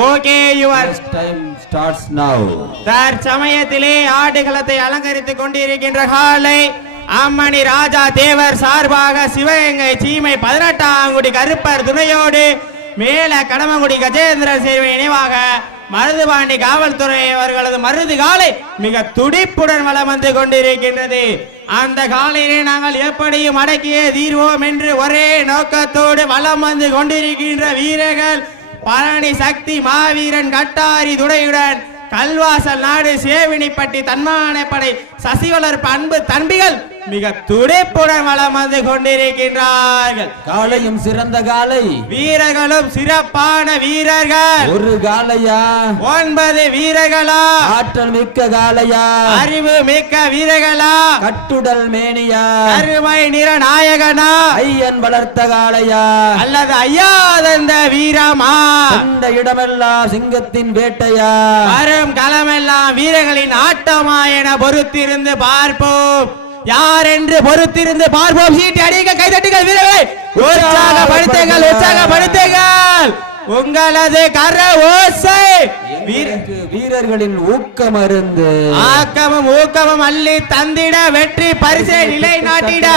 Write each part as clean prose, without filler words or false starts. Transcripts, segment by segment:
Okay your time starts நவ. தற்சமயத்திலே ஆடுகளத்தை அலங்கரித்துக் கொண்டிருக்கின்ற காலை அம்மணி ராஜா தேவர் சார்பாக சிவகங்கை சீமை 18ஆம் குடி கருப்பர் துணையோடு மேல கடமங்குடி கஜேந்திரன் சேவை நினைவாக மருதுபாண்டி காவல்துறை அவர்களது மருது காலை மிக துடிப்புடன் வலம் வந்து கொண்டிருக்கின்றது. அந்த காலையிலே நாங்கள் எப்படியும் அடக்கியே தீர்வோம் என்று ஒரே நோக்கத்தோடு வலம் வந்து கொண்டிருக்கின்ற வீரர்கள் பழனி சக்தி மாவீரன் கட்டாரி துணையுடன் கல்வாசல் நாடு சேவினிப்பட்டி தன்மானப்படை சசிவளர்ப்பு அன்பு தம்பிகள் மிக துடிப்புடன் வலம் வந்து கொண்டிருக்கின்றார்கள். காலையும் சிறந்த காலை, வீரர்களும் சிறப்பான வீரர்கள். ஒரு காலையா 9 வீரர்களா? ஆற்றல் மிக்க காலையா? அறிவு மிக்க வீரர்களா? கட்டுடல் மேனியா? அருமை நிற நாயகனா? ஐயன் வளர்த்த காலையா? அல்லது ஐயாதந்த வீரமா? இந்த இடமெல்லாம் சிங்கத்தின் வேட்டையா? வரும் களமெல்லாம் வீரர்களின் ஆட்டமா என பொறுத்திருந்து பார்ப்போம். யார் என்று பொறுத்திருந்து பார்ப்போம். சீட்டி அடிக்க கைதட்டுங்கள் வீரர்களை, உற்சாகப்படுத்துங்கள், உற்சாகப்படுத்துங்கள். உங்களது கர ஓசை வீரர்களின் ஊக்கம் அருந்து ஆக்கமும் ஊக்கமும் அள்ளி தந்திட வெற்றி பரிசை நிலை நாட்டிட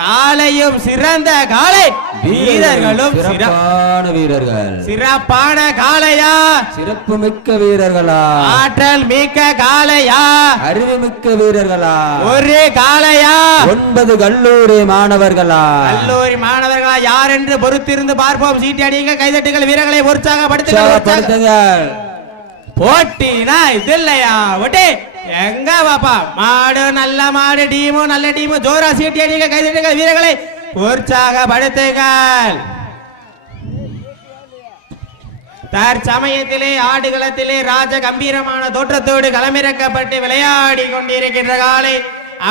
காலையும் சிறந்த காலை, வீரர்களும் சிறப்பான வீரர்கள். சிறப்பான காலையா? சிறப்பு மிக்க வீரர்களா? ஆற்றல் மிக்க காலையா? அறிவு மிக்க வீரர்களா? ஒரு காலையா? 9 கல்லூரி மாணவர்களா? கல்லூரி மாணவர்களா? யார் என்று பொறுத்திருந்து பார்ப்போம். சீட்டி அடிங்க, கைதட்டுங்கள், வீரர்களை உற்சாகப்படுத்துங்கள். போட்டினா இது இல்லையா? ஒட்டே எங்க பாப்பா, மாடு நல்ல மாடு, டீமும் நல்ல டீமு, ஜோரா சீட்டி அடிங்க, கைதட்டுங்கள், வீரர்களை உற்சாகப்படுத்துங்கள். தற்சமயத்திலே ஆடுகளத்திலே ராஜ கம்பீரமான தோற்றத்தோடு களமிறக்கப்பட்டு விளையாடி கொண்டிருக்கின்ற காலை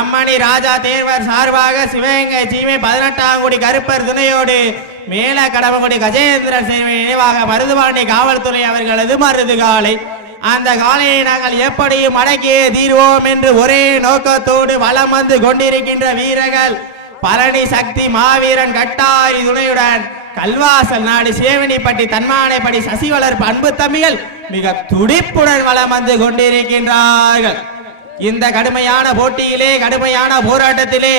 அம்மணி ராஜா தேவர் சார்பாக சிவகங்கை சீமை 18ஆம் குடி கருப்பர் துணையோடு மேல கடமங்குடி கஜேந்திரன் சேவை நினைவாக மருதுபாண்டி காவல்துறை அவர்களது மருது காலை. அந்த காலையை நாங்கள் எப்படியும் அடக்கியே தீர்வோம் என்று ஒரே நோக்கத்தோடு வலம் வந்து கொண்டிருக்கின்ற வீரர்கள் பழனி சக்தி மாவீரன் கட்டாரி துணையுடன் கல்வாசல் நாடு சேவனிப்பட்டி தன்மானைப்படி சசிவளர்ப்பு அன்பு தம்பிகள் மிக துடிப்புடன் வலம் வந்து கொண்டிருக்கின்றார்கள். இந்த கடுமையான போட்டியிலே, கடுமையான போராட்டத்திலே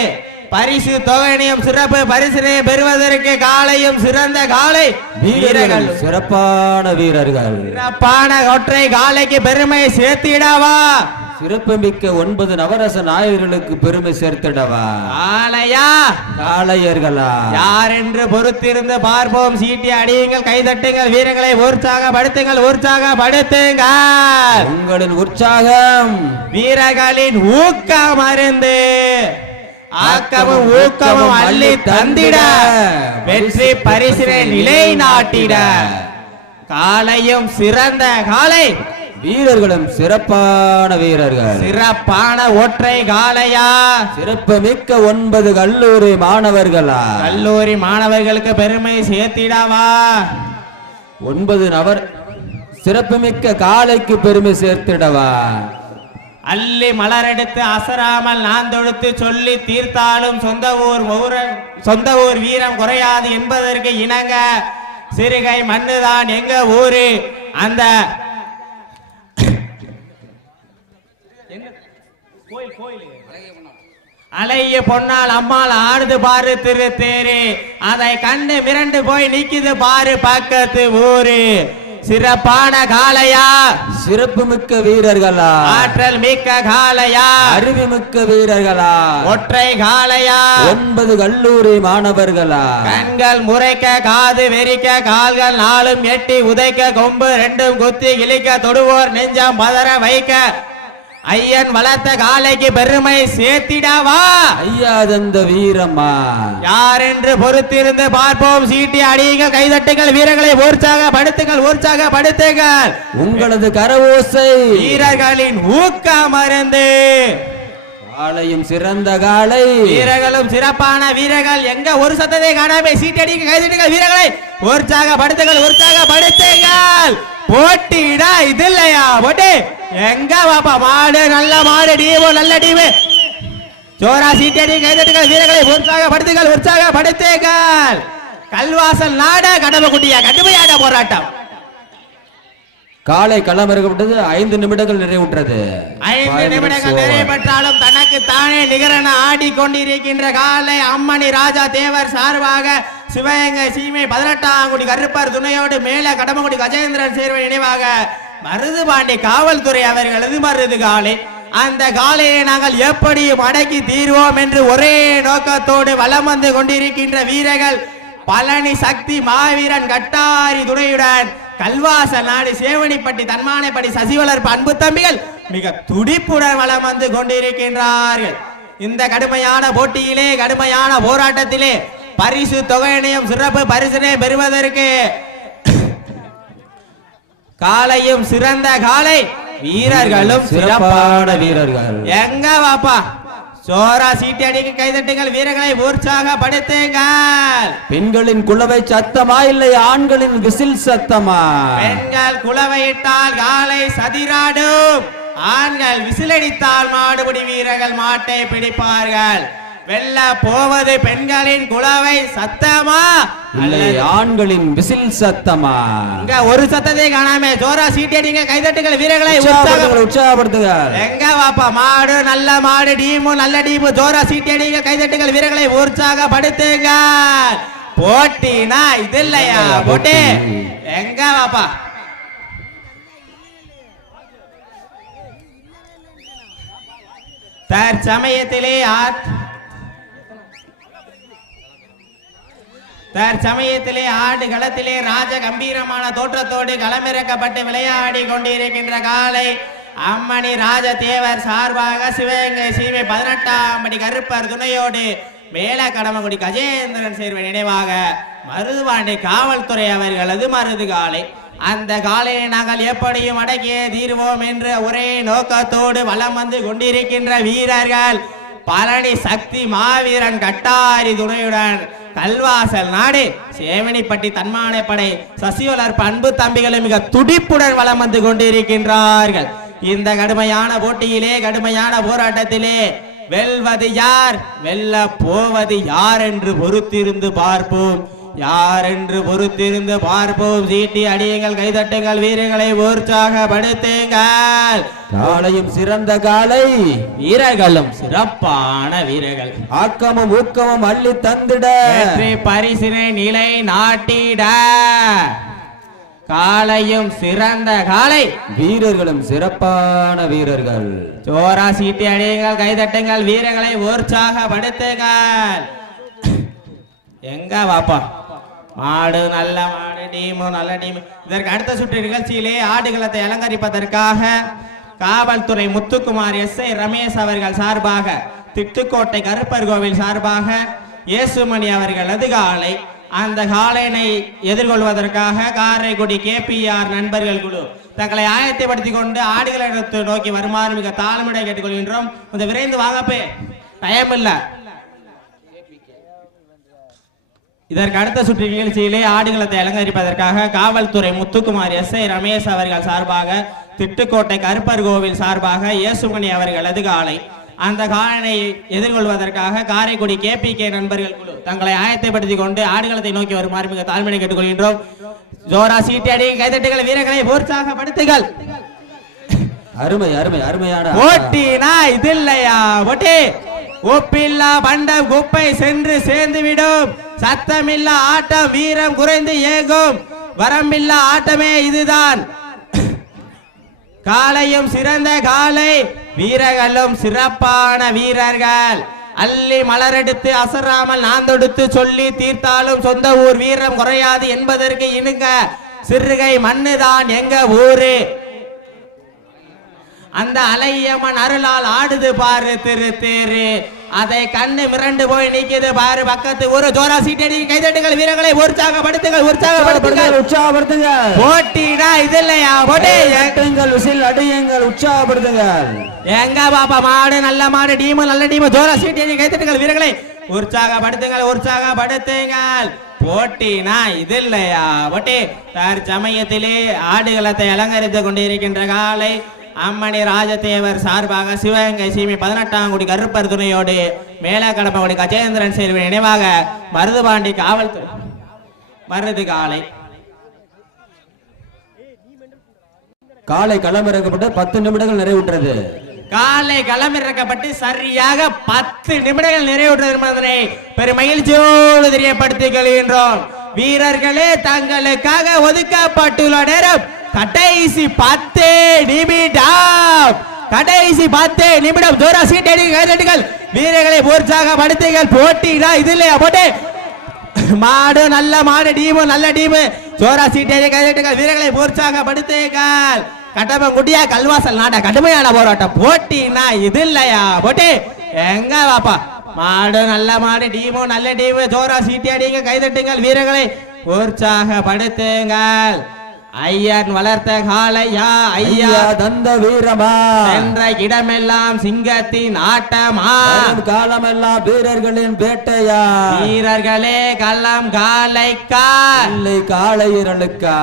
பரிசு தொகையினையும் சிறப்பு பரிசினை பெறுவதற்கு காலையும் சிறந்த காலை, வீரர்கள் சிறப்பான வீரர்கள். சிறப்பான ஒற்றை காலைக்கு பெருமை சேர்த்திடவா? சிறப்பு மிக்க 9 நவரச நாயகர்களுக்கு பெருமை சேர்த்திடவா? காளையா? காளையர்களா? யார் என்று பொறுத்திருந்து பார்ப்போம். சீட்டி அடியுங்கள், கைதட்டுங்கள், வீரர்களை உற்சாகப்படுத்துங்கள், உற்சாகப்படுத்துங்கள். உங்களின் உற்சாகம் வீரர்களின் ஊக்கம் அருந்து ஆக்கமும் ஊக்கமும் அள்ளி தந்திட வெற்றி பரிசினை நிலை நாட்டிட காலையும் சிறந்த காலை, வீரர்களும் சிறப்பான வீரர்கள். சிறப்பான ஒற்றை காலையா? சிறப்பு மிக்க 9 கல்லூரி மாணவர்களா? கல்லூரி மாணவர்களுக்கு பெருமை சேர்த்திடவா? 9 நபர் சிறப்பு மிக்க காலைக்கு பெருமை சேர்த்திடவா? அள்ளி மலரெடுத்து அசராமல் நான் தொடுத்து சொல்லி தீர்த்தாலும் சொந்த ஊர் வீரம் குறையாது என்பதற்கு இணங்க சிறுகை மண்ணுதான் எங்க ஊரு. அந்த அலைய பொன்னால் அம்மாள் ஆடுது பாரு திரு தேரு, அதை கண்டு மிரண்டு போய் நிக்குது பாரு பக்கத்து ஊரு. சிறப்பான காளையா? சிறப்பு மிக்க வீரர்களா? ஆற்றல் மிக்க காளையா? அறிவு மிக்க வீரர்களா? ஒற்றை காளையா? 9 கல்லூரி மாணவர்களா? கண்கள் முறைக்க, காது வெறிக்க, கால்கள் 4ம் எட்டி உதைக்க, கொம்பு 2ம் குத்தி கிழிக்க, தொடுவோர் நெஞ்சம் பதற வைக்க ஐயன் வளர்த்த காலைக்கு பெருமை சேர்த்திடவா? ஐயாதந்த வீரமா? யார் என்று பொறுத்திருந்து பார்ப்போம். சீட்டி அடியுங்கள், கைதட்டுங்கள், வீரர்களை உற்சாகப்படுத்துங்கள், உற்சாகப்படுத்துங்கள். உங்களது கரவோசை வீரர்களின் ஊக்கம் அருந்து காலையும் சிறந்த காலை, வீரர்களும் சிறப்பான வீரர்கள். எங்க ஒரு சத்தத்தை காணாம சீட்டி அடிக்க கைதட்டுங்கள், வீரர்களை உற்சாகப்படுத்துங்கள், உற்சாகப்படுத்துங்கள். போட்டிடா இது இல்லையா? போட்டி எங்க பாப்பா, மாடு நல்ல மாடு, டீமு நல்ல டீமு, ஜோரா சீட்டி அடி கைதட்டுங்கள், வீரர்களை உற்சாகப்படுத்துங்கள், உற்சாகப்படுத்துங்கள். கல்வாசல் நாட கடமைக்குட்டியா கடுமையான போராட்டம். காலை களமிறக்கப்பட்டது 5 நிமிடங்கள் நிறைவுற்றது. 5 நிமிடங்கள் நிறைவேற்றாலும் தனக்கு தானே நிகரன ஆடிக்கொண்டிருக்கின்ற காலை அம்மணி ராஜா தேவர் சார்பாக சிவகங்கை சீமை 18ஆம் குடி கருப்பர் துணையோடு மேல கடமகுடி கஜேந்திரன் சேர்வை நினைவாக மருதுபாண்டி காவல்துறை அவர்களது மருது காலை. அந்த காலையை நாங்கள் எப்படி அடக்கி தீர்வோம் என்று ஒரே நோக்கத்தோடு வலம் வந்து கொண்டிருக்கின்ற வீரர்கள் பழனி சக்தி மாவீரன் கட்டாரி துணையுடன் கல்வாசல் நாடு சேவனிப்பட்டி தன்மானைப்பட்டி சசிவளர்ப்பு அன்பு தம்பிகள் மிக துடிப்புடன் வலம் வந்து கொண்டிருக்கின்றார்கள். இந்த கடுமையான போட்டியிலே கடுமையான போராட்டத்திலே பரிசு தொகையினையும் சிறப்பு பரிசினை பெறுவதற்கு காலையும் சிறந்த காலை வீரர்களும் சிறப்பான வீரர்கள் எங்க வாப்பா சோரா சீட்டி அடிக்க கைதட்டுங்கள் வீரர்களை உற்சாகப்படுத்துங்கள். பெண்களின் குலவை சத்தமா இல்லை ஆண்களின் விசில் சத்தமா? பெண்கள் குலவையிட்டால் காலை சதிராடும், ஆண்கள் விசிலடித்தால் மாடுபிடி வீரர்கள் மாட்டை பிடிப்பார்கள். வெல்ல போவது பெண்களின் குலவை சத்தமா இல்லை ஆண்களின் விசில் சத்தமா? இங்க ஒரு சத்தத்தை காணாம ஜோரா சீட்டி அடிங்க கைதட்டுங்கள் வீரர்களை உற்சாகப்படுத்துங்க. எங்க வாப்பா மாடு நல்ல மாடு டீமு நல்ல டீமு ஜோரா சீட்டி அடிங்க கைதட்டுங்கள் வீரர்களை உற்சாகப்படுத்துங்க. போட்டினா இது இல்லையா போட்டி? எங்க வாப்பா தற்சமயத்திலே ஆடு களத்திலே ராஜ கம்பீரமான தோற்றத்தோடு களமிறக்கப்பட்டு விளையாடி கொண்டிருக்கின்ற காலை அம்மணி ராஜ தேவர் சார்பாக சிவகங்கை சீமை 18ஆம் படி கருப்பர் துணையோடு மேல கடமகுடி கஜேந்திரன் சேர்வை நினைவாக மருதுபாண்டி காவல்துறை அவர்களது மருது காலை. அந்த காலையை நாங்கள் எப்படியும் அடக்கியே தீர்வோம் என்ற ஒரே நோக்கத்தோடு வலம் வந்து கொண்டிருக்கின்ற வீரர்கள் பழனி சக்தி மாவீரன் கட்டாரி துணையுடன் கல்வாசல் நாடு சேவனிப்பட்டி தன்மானைப்படை சசிவளர்ப்பு அன்பு தம்பிகளும் மிக துடிப்புடன் வலம் வந்து கொண்டிருக்கின்றார்கள். இந்த கடுமையான போட்டியிலே கடுமையான போராட்டத்திலே வெல்வது யார் வெல்ல போவது யார் என்று பொறுத்திருந்து பார்ப்போம். யார் என்று பொறுத்திருந்து பார்ப்போம். சீட்டி அடியுங்கள் கைதட்டுங்கள் வீரர்களை உற்சாகப்படுத்துங்கள். காலையும் சிறந்த காலை வீரர்களும் சிறப்பான வீரர்கள் ஆக்கமும் ஊக்கமும் அள்ளி தந்திட பரிசினை நிலை நாட்டிட காலையும் சிறந்த காலை வீரர்களும் சிறப்பான வீரர்கள். சோரா சீட்டி அடியுங்கள் கைதட்டுங்கள் வீரர்களை உற்சாகப்படுத்துங்கள். எங்க வாப்பா மாடு நல்ல மாடு டீமு நல்ல டீம். இதற்கு அடுத்த சுற்று நிகழ்ச்சியிலே ஆடுகளத்தை அலங்கரிப்பதற்காக காவல்துறை முத்துக்குமார் SI ரமேஷ் அவர்கள் சார்பாக திட்டுக்கோட்டை கருப்பர் கோவில் சார்பாக இயேசுமணி அவர்கள் அதிகாலை அந்த காலையினை எதிர்கொள்வதற்காக காரைக்குடி KPR நண்பர்கள் குழு தங்களை ஆயத்தப்படுத்திக் கொண்டு ஆடுகளத்தை நோக்கி வருமாறு மிக தாழ்மையை கேட்டுக்கொள்கின்றோம். கொஞ்சம் விரைந்து வாங்கப்பே டைம் இல்ல. இதற்கு அடுத்த சுற்று நிகழ்ச்சியிலே ஆடுகளத்தை அலங்கரிப்பதற்காக காவல்துறை முத்துக்குமார் SI ரமேஷ் அவர்கள் சார்பாக திட்டுக்கோட்டை கருப்பர் கோவில் சார்பாக இயேசுமணி அவர்கள் அதிகாலை அந்த காலனை எதிர்கொள்வதற்காக காரைக்குடி KPK நண்பர்கள் குழு தங்களை ஆயத்தப்படுத்திக் கொண்டு ஆடுகளத்தை நோக்கி வருமாறு மிக தாழ்மையை கேட்டுக்கொள்கின்றோம். ஜோரா சீட்டி அடி கைதட்டுகள் வீரர்களை உற்சாகப்படுத்துங்கள். அருமை அருமை அருமையான போட்டினா இது இல்லையா போட்டி? ஒப்பில்லா பண்டம் குப்பை சென்று சேர்ந்து விடும், சத்தமில்லா ஆட்டம் வீரம் குறைந்து ஏகும், வரம்பில்லா ஆட்டமே இதுதான். காலையும் சிறந்த காலை வீரர்களும் சிறப்பான வீரர்கள். அள்ளி மலரெடுத்து அசராமல் நான் தொடுத்து சொல்லி தீர்த்தாலும் சொந்த ஊர் வீரம் குறையாது என்பதற்கு இணுங்க சிறுகை மண்ணுதான் எங்க ஊரு. அந்த அலையம்மன் அருளால் ஆடுது பாரு திரு தேரு, அதை கண்ணு மிரண்டு போய் நிக்குது பாரு பக்கத்து ஒரு ஜோரா சீட்டடி கைதட்டுகள் வீரர்களை உற்சாகப்படுத்துங்கள் உற்சாகப்படுத்துங்கள் உற்சாகப்படுத்துங்கள். போட்டினா இது இல்லையா போட்டி? ஏற்றுங்கள் விசில் அடியுங்கள் உற்சாகப்படுத்துங்கள். எங்க பாப்பா மாடு நல்ல மாடு டீமு நல்ல டீமு ஜோரா சீட்டடி கைதட்டுகள் வீரர்களை உற்சாகப்படுத்துங்கள் உற்சாகப்படுத்துங்கள். போட்டினா இது இல்லையா போட்டி? தற்சமயத்திலே ஆடுகளத்தை அலங்கரித்துக் கொண்டிருக்கின்ற காலை அம்மணி ராஜதேவர் சார்பாக சிவகங்கை சீமை 18ஆம் குடி கருப்பர் துணையோடு மேல கடமகுடி கஜேந்திரன் சேர்வை நினைவாக மருதுபாண்டி காவல்துறை மருது காலை காலை களமிறக்கப்பட்டு 10 நிமிடங்கள் நிறைவுற்றது. காலை களமிறக்கப்பட்டு சரியாக 10 நிமிடங்கள் நிறைவுற்றது என்பதனை பெருமகிழ்ச்சியோடு தெரியப்படுத்திக் கொள்கின்றோம். வீரர்களே, தங்களுக்காக ஒதுக்கப்பட்டுள்ள நேரம் கடைசி 10 நிமிடம். கடைசி 10 நிமிடம். ஜோரா சீட் அடிங்க, கைதட்டுங்கள். வீரர்களை உற்சாகப்படுத்துங்கள். போட்டினா இது இல்லையா போட்டு மாடு நல்ல மாடு, டீமு நல்ல டீமு. ஜோரா சீட் அடிங்க, கைதட்டுங்கள். வீரர்களை உற்சாகப்படுத்துங்கள். கட்டபங்குடியா கல்வாசல் நாட கடுமையான போராட்டம். போட்டினா இது இல்லையா போட்டு எங்க வாப்பா. மாடு நல்ல மாடு, டீமோ நல்ல டீமு. ஜோரா சீட்டி அடிங்க, கைதட்டுங்கள். வீரர்களை உற்சாகப்படுத்துங்கள். ஐயன் வளர்த்த காளையா ஐயா தந்த வீரமா என்ற இடமெல்லாம் சிங்கத்தின் ஆட்டமா காலமெல்லாம் வீரர்களின் வேட்டையா. வீரர்களே, கள்ளம் காளைக்கா இல்லை காளையர்களுக்கா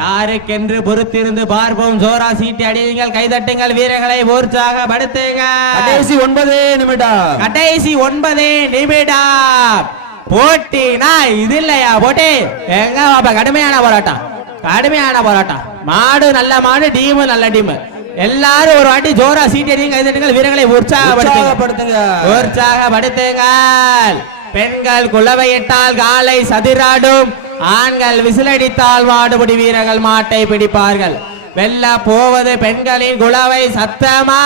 யாருக்கென்று பொறுத்திருந்து பார்ப்போம். ஜோரா சீட்டி அடியுங்கள், கைதட்டுங்கள். வீரர்களை உற்சாகப்படுத்துங்கள். கடைசி 9 நிமிடம். கடைசி 9 நிமிடம். போட்டினா இது இல்லையா போட்டி எங்க பாப்பா. கடுமையான போராட்டம், கடுமையான போராட்டம். மாடு நல்ல மாடு, டீமு நல்ல டீமு. எல்லாரும் ஒரு வாட்டி ஜோரா சீட்டி அடிங்க, கைதட்டுங்கள். வீரர்களை உற்சாகப்படுத்துங்க. உற்சாகப்படுத்துங்கள். பெண்கள் குலவையிட்டால் காலை சதிராடும், ஆண்கள் விசிலடித்தால் மாடுபிடி வீரர்கள் மாட்டை பிடிப்பார்கள். வெல்ல போவது பெண்களின் குலவை சத்தமா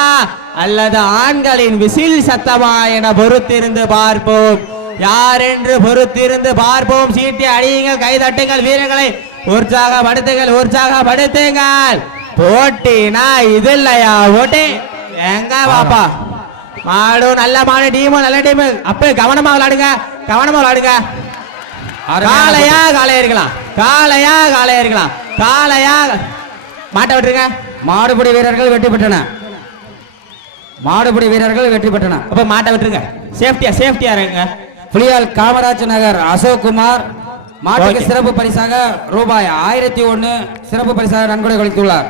அல்லது ஆண்களின் விசில் சத்தமா என பொறுத்திருந்து பார்ப்போம். யார் என்று பொறுத்திருந்து பார்ப்போம். சீட்டி அடியுங்கள், கைதட்டுங்கள். வீரர்களை உற்சாகப்படுத்துங்கள், உற்சாகப்படுத்துங்கள். போட்டினா இது இல்லையா போட்டி எங்க பாப்பா. மாடு நல்ல மாடு, டீமு நல்ல டீமு. அப்ப கவனமா விளையாடுங்க, கவனமா விளையாடுங்க. காளையா காளையா இருக்கலாம், காளையா காளையா இருக்கலாம். காளையா மாட்ட விட்டுருங்க. மாடுபிடி வீரர்கள் வெற்றி பெற்றன. மாடுபிடி வீரர்கள் வெற்றி பெற்றன. அப்ப மாட்ட விட்டுருங்க. சேஃப்டியா இருங்க. புலியால் காமராஜ் நகர் அசோக்குமார் மாட்டுக்கு சிறப்பு பரிசாக ரூபாய் 1001 சிறப்பு பரிசாக நன்கொடை கொடுத்துள்ளார்.